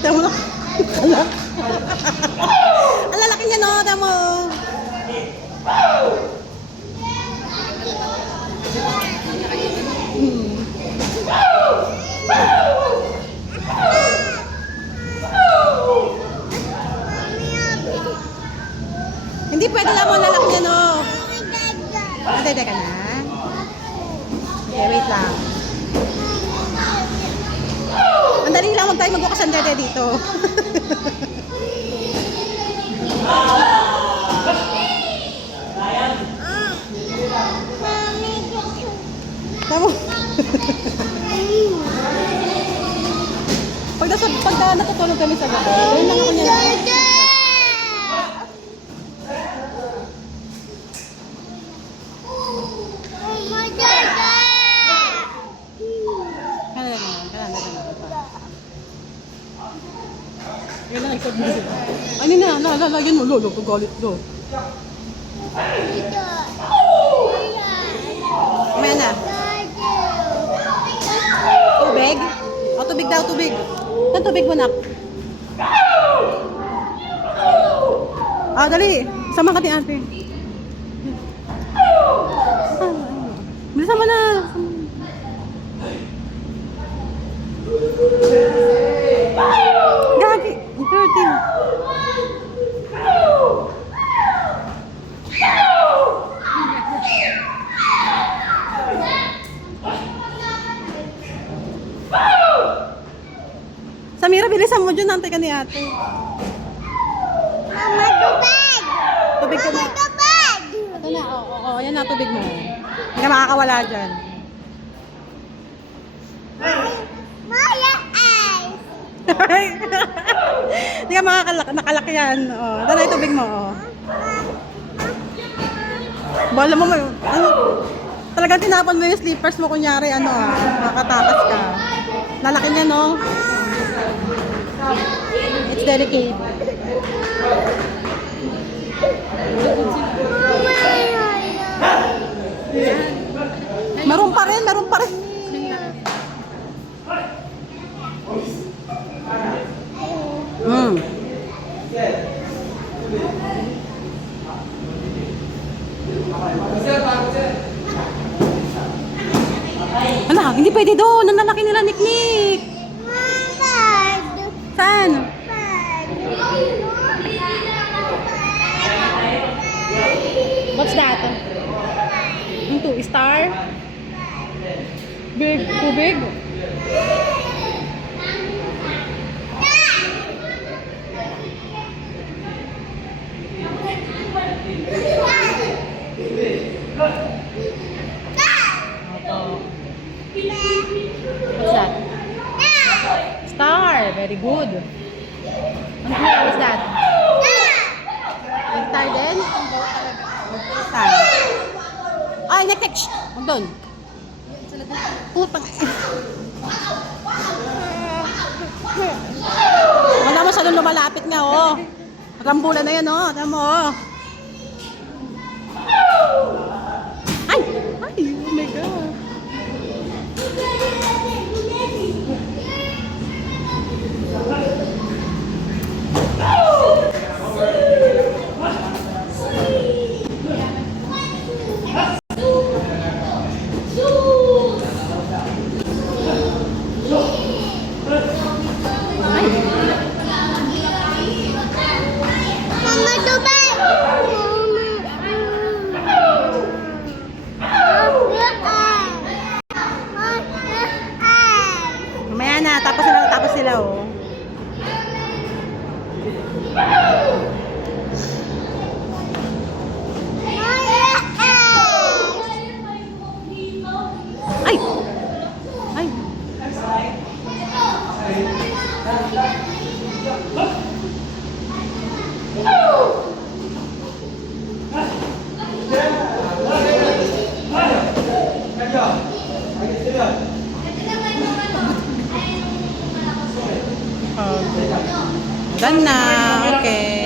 Tama na. Ang lalaki niya, no? Tama. Hindi pwede lang mo ang lalaki niya, no? Antay ka na. Okay, wait lang. Ang dali lang, huwag tayo magbukas ang dede dito. Tama. Pagka natutulog kami sa gabi, yun lang ako niya. Yan lang ikot mo sila. Ano na, lalagyan mo, lolo, pagalit, lo. Kumaya na. Tubig? O, tubig daw, tubig. Saan tubig mo, nak? Ah, dali. Sama ka din, ate. Bilisan mo na. Gagi. 13. Samira, bilisan mo dyan. Nantay ka ni ate. Mama, tubig! Tubig ka na. Mama, tubig! Ito na, oo, yan na, tubig mo. Hindi ka makakawala dyan. Maya eyes! Hindi ka nakalaki yan. Oh, ito na yung tubig mo. Oh. Bala mo, ano, talagang tinapon mo yung slippers mo, kunyari, ano makatakas ka. Lalaki niya, no? It's delicate. Meron pa rin, meron pa rin. Ala, hindi pwede doon. Ang lalaki nila, Niknik. Saan? What's that? Into star? Big, too big? What's that? Star. Very good. What's that? Star din? Star. Ay, nek-nek. Huwag doon. Putang. Wala mo sa doon lumalapit nga, oh. Rambulan na yan, oh. Tama mo, oh. Ay! Ay! Oh my God. Mama, tubig! Mamaya na, tapos sila, oh. Ay! Ay! Done na. Okay.